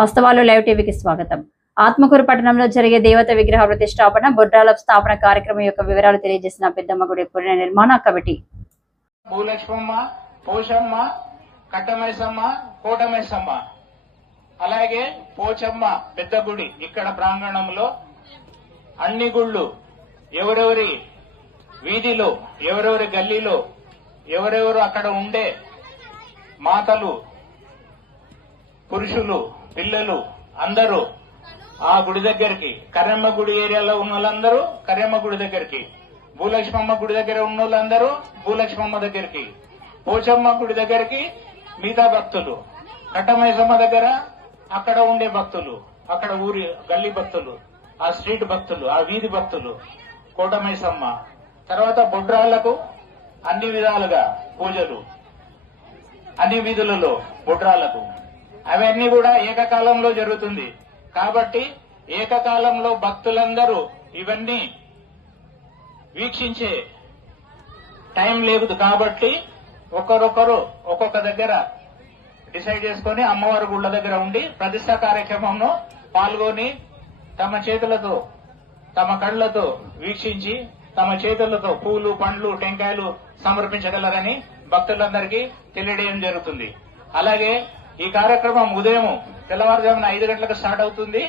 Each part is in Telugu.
వాస్తవాలు లైవ్ టీవీకి స్వాగతం. ఆత్మకూరు పట్టణంలో జరిగే దేవత విగ్రహ ప్రతిష్టాపన, బొడ్రాల స్థాపన కార్యక్రమం యొక్క వివరాలు తెలియజేసిన పెద్దమ్మ గుడి పునర్నిర్మాణ కమిటీ. భూలక్ష్మమ్మ, పోషమ్మ, కట్టమైసమ్మ, కోటమైసమ్మ, అలాగే పోచమ్మ పెద్ద గుడి ఇక్కడ ప్రాంగణంలో అన్ని గుళ్ళు ఎవరెవరి వీధిలో, ఎవరెవరి గల్లీలో, ఎవరెవరు అక్కడ ఉండే మాతలు, పురుషులు, పిల్లలు అందరూ ఆ గుడి దగ్గరికి, కర్రెమ్మ గుడి ఏరియాలో ఉన్న వాళ్ళందరూ కర్రెమ్మ గుడి దగ్గరికి, భూలక్ష్మమ్మ గుడి దగ్గర ఉన్న వాళ్ళందరూ భూలక్ష్మమ్మ దగ్గరికి, పోచమ్మ గుడి దగ్గరికి మిగతా భక్తులు, కట్టమైసమ్మ దగ్గర అక్కడ ఉండే భక్తులు, అక్కడ ఊరి గల్లీ భక్తులు, ఆ స్ట్రీట్ భక్తులు, ఆ వీధి భక్తులు, కోటమైసమ్మ. తర్వాత బొడ్రాళ్లకు అన్ని విధాలుగా పూజలు, అన్ని వీధులలో బొడ్రాళ్లకు అవన్నీ కూడా ఏకకాలంలో జరుగుతుంది. కాబట్టి ఏకకాలంలో భక్తులందరూ ఇవన్నీ వీక్షించే టైం లేదు. కాబట్టి ఒకరొకరు ఒక్కొక్క దగ్గర డిసైడ్ చేసుకుని అమ్మవారి గుళ్ళ దగ్గర ఉండి ప్రతిష్ఠా కార్యక్రమంలో పాల్గొని తమ చేతులతో, తమ కళ్లతో వీక్షించి తమ చేతులతో పూలు, పండ్లు, టెంకాయలు సమర్పించగలరని భక్తులందరికీ తెలియడం జరుగుతుంది. అలాగే ఈ కార్యక్రమం ఉదయం తెల్లవారుజామున 5 గంటలకు స్టార్ట్ అవుతుంది.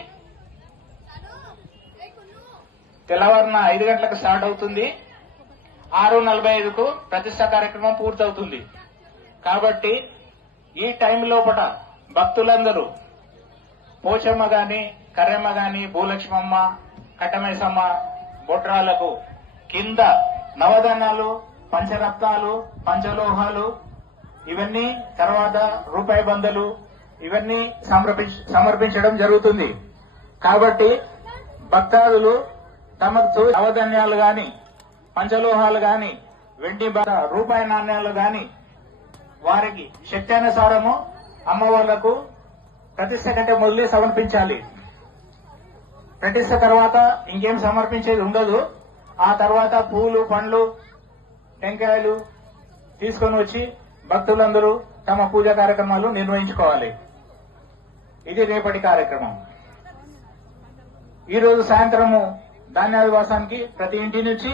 తెల్లవారున 5 గంటలకు స్టార్ట్ అవుతుంది. 6:45కు ప్రతిష్ఠా కార్యక్రమం పూర్తవుతుంది. కాబట్టి ఈ టైం లోపల భక్తులందరూ పోచమ్మ గాని, కర్రెమ్మ గాని, భూలక్ష్మమ్మ, కట్టమైసమ్మ బొడ్రాలకు కింద నవధాన్యాలు, పంచరత్నాలు, పంచలోహాలు, ఇవన్నీ తర్వాత రూపాయి బందలు ఇవన్నీ సమర్పించడం జరుగుతుంది. కాబట్టి భక్తాదులు తమకు నవధాన్యాలు గాని, పంచలోహాలు గాని, వెండి రూపాయి నాణ్యాలు గాని వారికి శక్తి అనుసారము అమ్మవార్లకు ప్రతిష్ట కంటే మొదలే సమర్పించాలి. ప్రతిష్ట తర్వాత ఇంకేం సమర్పించేది ఉండదు. ఆ తర్వాత పూలు, పండ్లు, టెంకాయలు తీసుకొని వచ్చి భక్తులందరూ తమ పూజా కార్యక్రమాలు నిర్వహించుకోవాలి. ఇది రేపటి కార్యక్రమం. ఈ రోజు సాయంత్రము ధాన్యాదివాసానికి ప్రతి ఇంటి నుంచి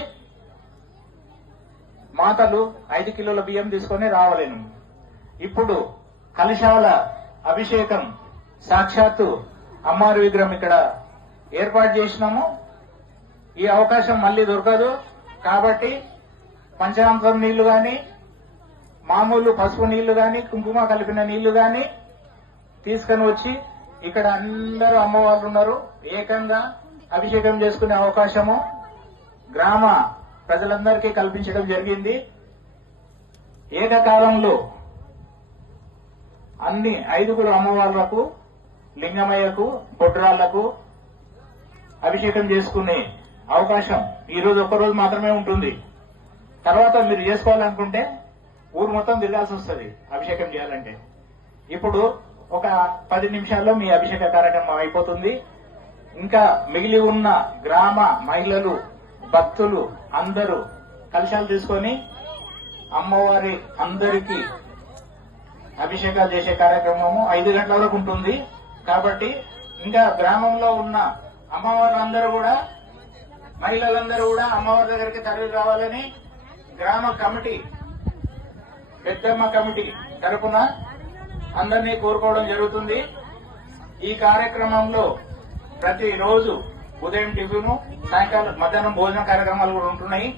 మాతలు 5 కిలోల బియ్యం తీసుకొని రావలేను. ఇప్పుడు కలశాల అభిషేకం సాక్షాత్తు అమ్మవారి విగ్రహం ఇక్కడ ఏర్పాటు చేసినాము. ఈ అవకాశం మళ్లీ దొరకదు. కాబట్టి పంచామృతం నీళ్లు గాని, మామూలు పసుపు నీళ్లు గాని, కుంకుమ కలిపిన నీళ్లు గాని తీసుకుని వచ్చి ఇక్కడ అందరూ అమ్మవార్లు ఉన్నారు, ఏకంగా అభిషేకం చేసుకునే అవకాశము గ్రామ ప్రజలందరికీ కల్పించడం జరిగింది. ఏకకాలంలో అన్ని 5 అమ్మవార్లకు, లింగమయ్యకు, బొడ్రాళ్లకు అభిషేకం చేసుకునే అవకాశం ఈ రోజు ఒక్కరోజు మాత్రమే ఉంటుంది. తర్వాత మీరు చేసుకోవాలనుకుంటే ఊరు మొత్తం తిరగాల్సి వస్తుంది అభిషేకం చేయాలంటే. ఇప్పుడు ఒక 10 నిమిషాల్లో మీ అభిషేక కార్యక్రమం అయిపోతుంది. ఇంకా మిగిలి ఉన్న గ్రామ మహిళలు, భక్తులు అందరూ కలశాలు తీసుకొని అమ్మవారి అందరికీ అభిషేకాలు చేసే కార్యక్రమము 5 గంటల వరకు ఉంటుంది. కాబట్టి ఇంకా గ్రామంలో ఉన్న అమ్మవార్లందరూ కూడా, మహిళలందరూ కూడా అమ్మవారి దగ్గరికి తరలి రావాలని గ్రామ కమిటీ, పెద్దమ్మ కమిటీ తరపున అందరినీ కోరుకోవడం జరుగుతుంది. ఈ కార్యక్రమంలో ప్రతిరోజు ఉదయం టిఫిన్, సాయంకాలం మధ్యాహ్నం భోజన కార్యక్రమాలు కూడా ఉంటున్నాయి.